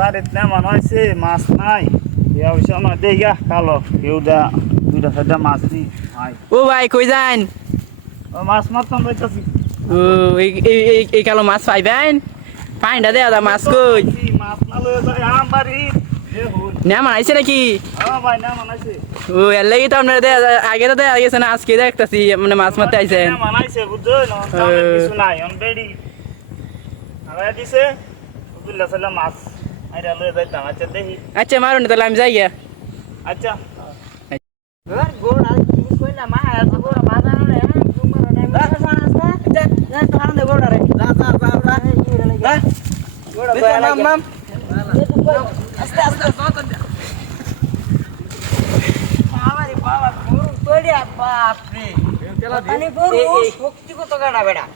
বাড়িত হয়েছে মাছ নাই। হয়েছে আমার দেখা কালো। কেউ দুইটা চারটা মাছ নি ও ভাই কই যান ও মাছ মারতাম পাইতাছি ও এই কালো মাছ পাইবেন? পাইনটা দেয়া দা মাছ কই? মাছ না লয়ে যায় আম বাড়ি। নেমান আইছে নাকি? ও এর লাগি তো আপনার আগে তো দেয়া গেছে না আজকে দেখতাছি মানে মাছ মারতে আইছেন। দিছে দুইটা চারটা মাছ আইরা লয়ে যাইতাম। আচ্ছা দেখি। আচ্ছা মারুন তাহলে আমি যাই গিয়া আচ্ছা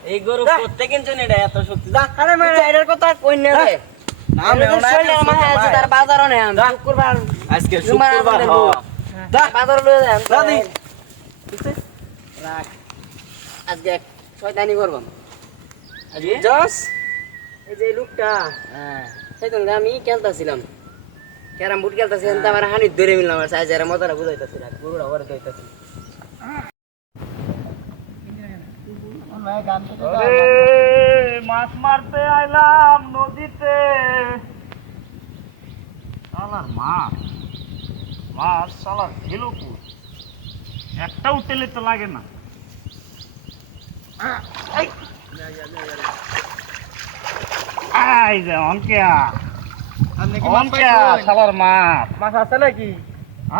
এই গরু প্রত্যেক ইঞ্চন এটা এত শক্তি। যা। আজকে শুক্রবার আজকে শয়তানি করবাম জস। এই যে লোকটা। হ্যাঁ। আমি খেলতেছিলাম। ক্যারাম বুট খেলতেছিলাম তো আমার হানি ধরে মিললাম আর সাইজের বুঝাইতেছিলাম গরুটা ওরে আরে মাছ মারতে আইলাম নদীতে। সালার মাছ মাছ সালার খেলো একটা উঠেলে তো লাগে না। আই যে অনকেয়া অনকেয়া সালার মাছ মাছ আছে নাকি?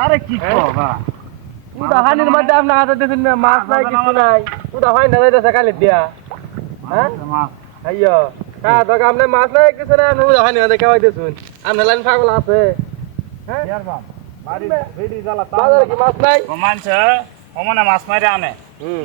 আরে কি উদাহানির মধ্যে আপনার হাতে মাছ নাই কিছু নাই। উদাহানি না যাইতেছে কালি দিয়া। মাছ আইয়ো হ্যাঁ তো আপনি মাছ নাই কিছু নাই আপনি উদাহানি মধ্যে কেমন দিয়েছেন। আপনার লাইন পাগল আছে। বাড়ি বেডি জ্বালা বাজারে কি মাছ নাই? ও মানছে ও মানে মাছ মারি আনে।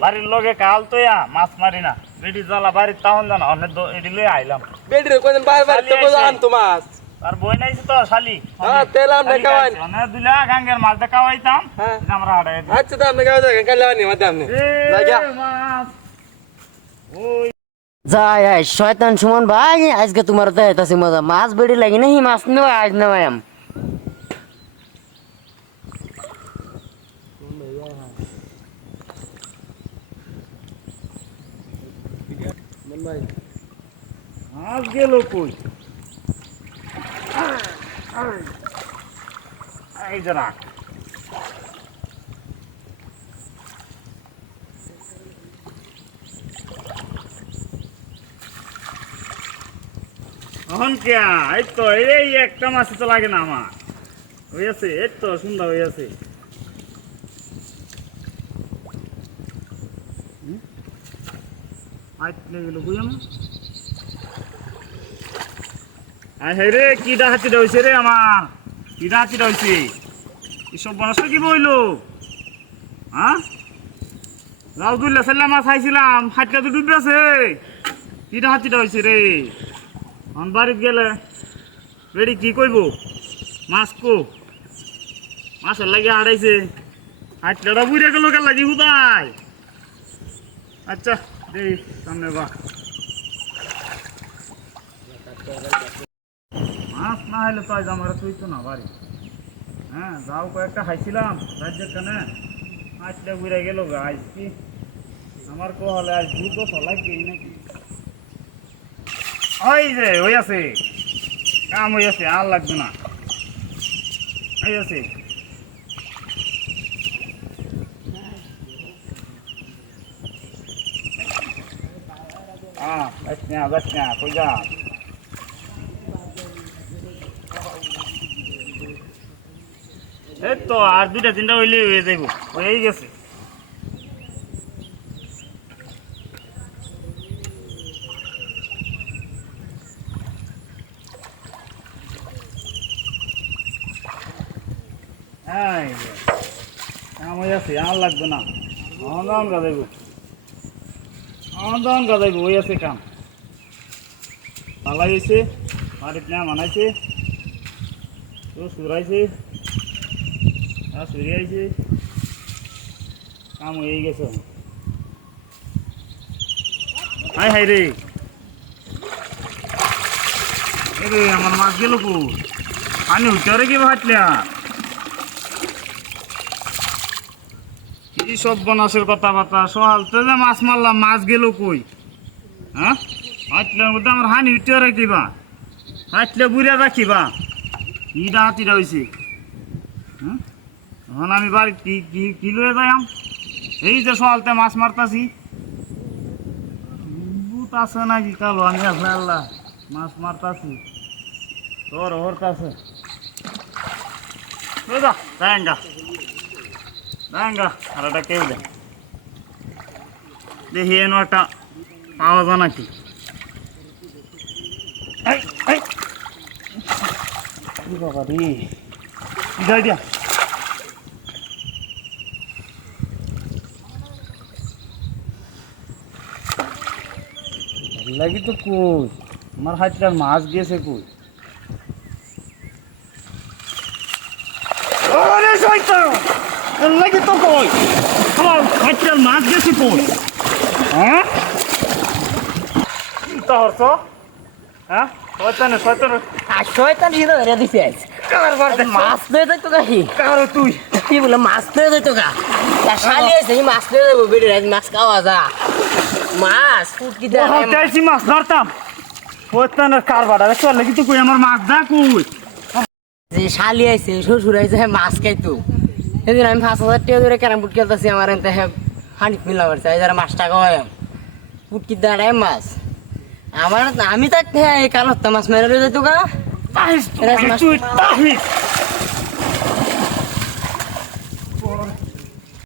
বাড়ির লগে কাল তো ইয়া মাছ মারি না। বেডি জ্বালা বাড়ির তাহন জানা অনেক এডি লই আইলাম। বেডরে কোন বার বার তো বোঝান মাছ। আর বই নাইছে তো শালি। হ্যাঁ তেল আপনি খাওয়ান অনেক দুলা গাঙ্গের মাছ দেখা হইতাম হ্যাঁ। আমরা হাড়ে আচ্ছা তো খাওয়া দেখেন কাল আনি মধ্যে আপনি লাগা। মাছ ওই। যাই আয় শয়তান সুমন ভাই আজকে তোমার দেখাইতেছি মজা। মাছ বেড়ি লাগি না হি মাছ নেওয়া আজ নেওয়াই আম মাছ গেল কই? এই যে রাখ। কেয়া এই তো, এই একটা মাছ তো লাগে না আমার। হয়েছে এই তো, সুন্দর হয়েছে আইতলে গেল বুঝলাম আই হে রে, কি ডাহাতি রয়েছে রে আমার? কি ডাহাতি রয়েছে? এসব বনস্ত কি বইলো? হ্যাঁ রাউদুল্লাহ সাল্লাম মাছ খাইছিলাম হাটটা তো ডুবে আছে। কি ডাহাতি রয়েছে রে? অন বাড়িত গেলে বেড়ি কি কইব? মাছ কো? মাছের লাগি হারাইছে হাটটা বুড়ে গেল গেল লাগি হুদাই আচ্ছা দেই, সামনে বা। মাছ না হলে তো আজ আমার তুই তো না বাড়ি। হ্যাঁ যাও কয়েকটা খাইছিলাম, রাজ্যের কানে। আজটা ঘুরে গেল গা আজ কি? আমার কো হলে আজ দুধ সলাই কি নাকি? ওই যে, ওই আছে। কাম হয়ে আছে, আর লাগবে না। ওই আছে। হ্যাঁ বাস না বাস না কই যা এই তো, আর দুইটা তিনটা হইলে হয়ে যাইব। হয়েই গেছে। হয়ে আছে, আর লাগবে না। অনদান গাদাইব অনদান গাদাইব ওই আছে কাম। পালাই হয়েছে বাড়িতে না মানাইছে তো সুরাইছে আর সুরিয়াইছে কাম হয়ে গেছে। হাই হাই রে এরে আমার মাছ গেল কো আমি উত্তরে কি ভাটলিয়া কি সব বনাসের কথাবার্তা সহালতে যে মাছ মারলাম মাছ গেল কই? হ্যাঁ হাটলের মধ্যে আমার হানি উঠে রাখিবা হাটলে বুড়ে রাখিবা কি ডাহাতি রয়েছে হ্যাঁ এখন আমি বাড়ি কি কি কি লয়ে যাইম এই যে সহালতে মাছ মারতাছি। বুট আছে নাকি কালো? আমি আছে আল্লাহ, মাছ মারতাছি। তোর হরতাছে দাঙ্গা আর এটা কেউ দেয় দেখি এনো একটা পাওয়া যায় নাকি। বাবা রে? দিয়া? লাগি তো কই? আমার হাতটার মাছ গেছে কই? আরে শয়তান! লাগি তো কই? আমার হাতটার মাছ গেছে কই? হ্যাঁ? তো হরছ হ্যাঁ? শয়তানে শয়তানে। আর শয়তান হিরো রে দিছে কার বার মাছ গাহি কার তুই? কি বলে মাছ লয়ে যাইতো গা শালি আছে মাছ বেড়ে মাছ খাওয়া যা। মাছ ফুটকি আইছি মাছ। ধরতাম। শয়তানের কার বাড়া চল লাগি তো কই আমার মাছ দা কই। যে শালি আইছে শ্বশুর আইছে মাছ খাইতো। সেদিন আমি পাঁচ হাজার টাকা ধরে ক্যারাম বুট খেলতেছি আমার এনতে হ্যাঁ হানিফ মিলা পারছে এই যারা মাছ টাকা হয়। ফুটকি দাঁড়ায় মাছ। আমার আমি থাকতে হ্যাঁ এই কালো মাছ মেরে যাইতো গা। মাছ-